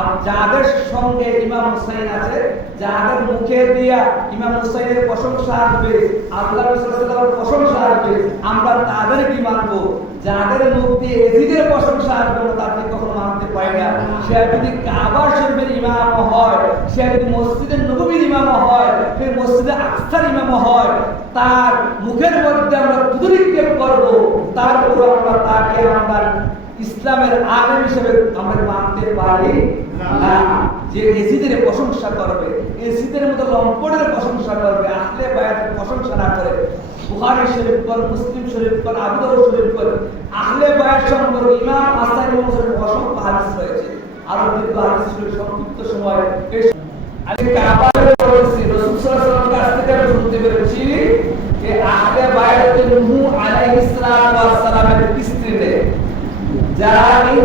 আর যাদের সঙ্গে ইমাম হুসাইন আছে, যাদের মুখে দিয়া ইমাম হুসাইনের প্রশংসা আসবে, আল্লাহ রসুলের প্রশংসা আসবে, আমরা তাদের কি মানবো। যাদের মুখ দিয়ে এজিদের প্রশংসা আসবে না তাকে কখনো মানতে পারি না। সে যদি শরীফের ইমাম হয়, সে যদি মসজিদের নবীর ইমাম হয়, সে মসজিদে আকসার ইমাম হয়, তার মুখের মধ্যে আমরা দুদরিক্ষেপ করব তারপর আমরা তাকে আমরা ইসলামের আলেম হিসেবে আমরা মানতে পারি। যে এসিদের প্রশংসা করবে এসিদের মতো লম্পটের প্রশংসা করবে, আহলে বায়াতের প্রশংসা না করে, বুখারী শরীফ কর মুসলিম শরীফ কর আবু শরীফ কর আহলে বায়াত সম্পর্কে ইমাম ইমাম শরীফ অসংখ্য হাদিস রয়েছে। আরও দীর্ঘ হাদিস শরীফ সংক্ষিপ্ত সময় আমি কাবার বলেছি রাসূল সাল্লাল্লাহু কাছ থেকে আমি শুনতে পেরেছি যে আহলে বায়াতে নূহ আলাইহিস সালাম ওয়াস সালামের স্ত্রীদের যারা এই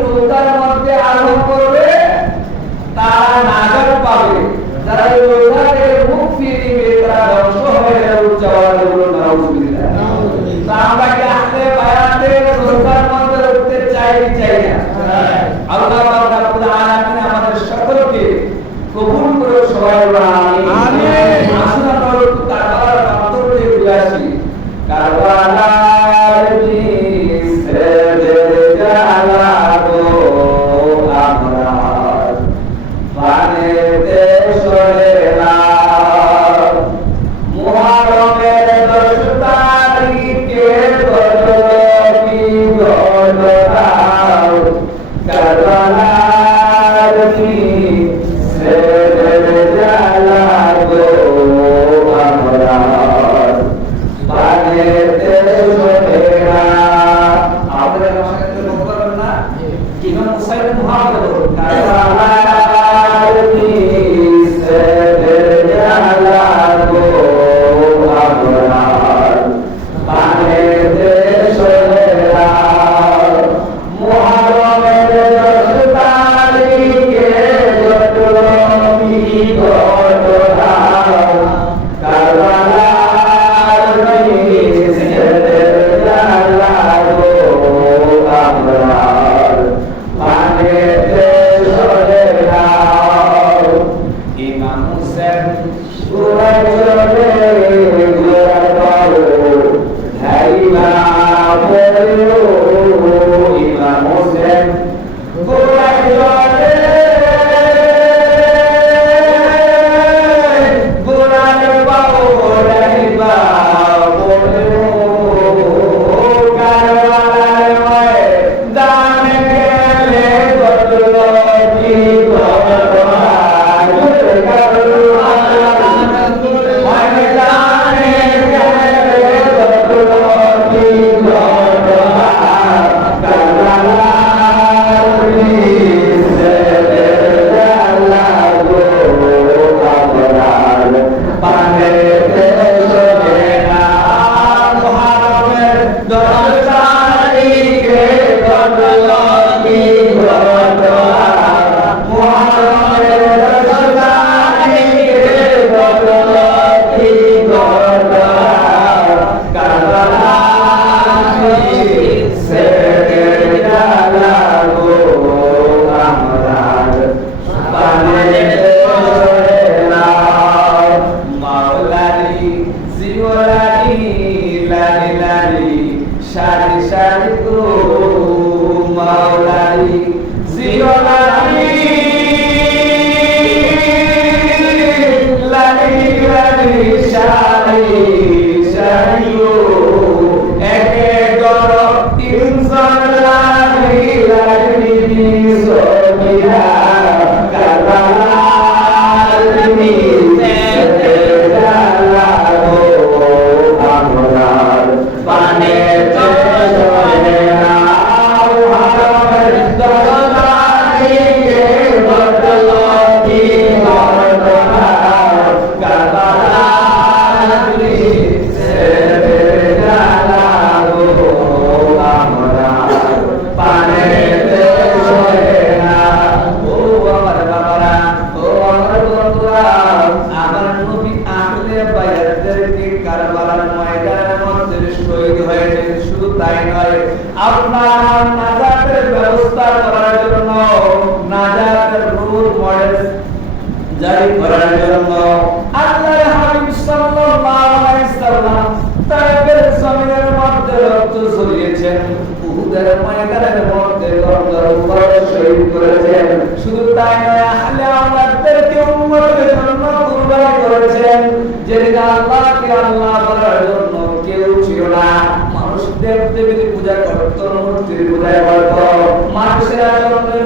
Cara, আপনার নাজাতের ব্যবস্থা করার জন্য, নাজাতের রুল মডেল জারি করার জন্য আল্লাহ হাবিব সাল্লাল্লাহু আলাইহি সাল্লাম তাইফের জমিনের মধ্যে রক্ত ঝরিয়েছেন। উহুদের ময়দানের মধ্যে গর্দার উপরে শহীদ করেছেন। শুধু তাই নয়, আহলে আমাদেরকে আল্লাহ করার জন্য কেউ ছিল না। দেব দেবীর পূজা করো তোর মূর্তির পূজা আবার মানুষের আচরণের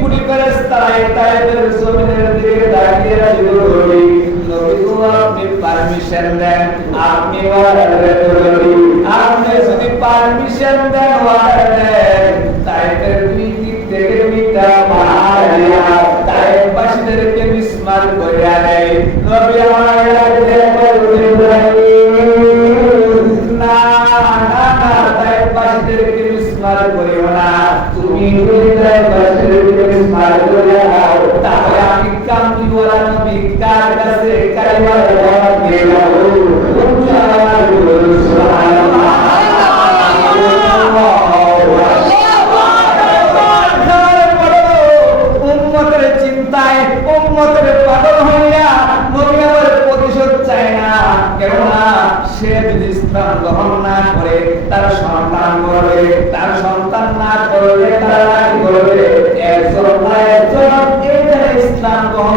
ಕುಡಿ ಬೆರೆಸ್ತಾ ಇರ್ತಾರೆ ಬೆರೆಸುವವರು ನೋಡಿಗೂ आपने परमिशन दें आपने वारंट दे आपने सुनी परमिशन दें वारंट গ্রহণ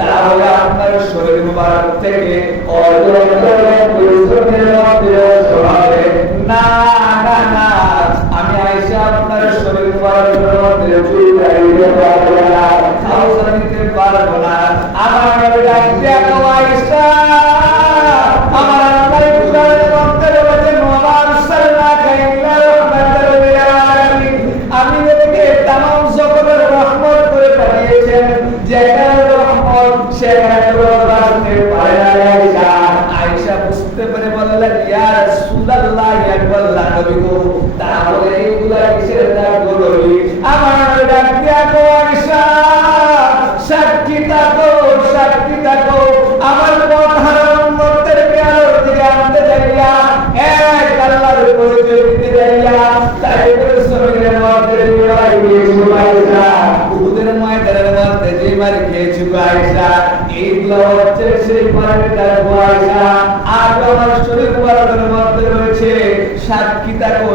তাহলে আপনার শরীর মুবারক থেকে অজয় ভিতরে আমার মধ্যে রয়েছে সাক্ষী থাকো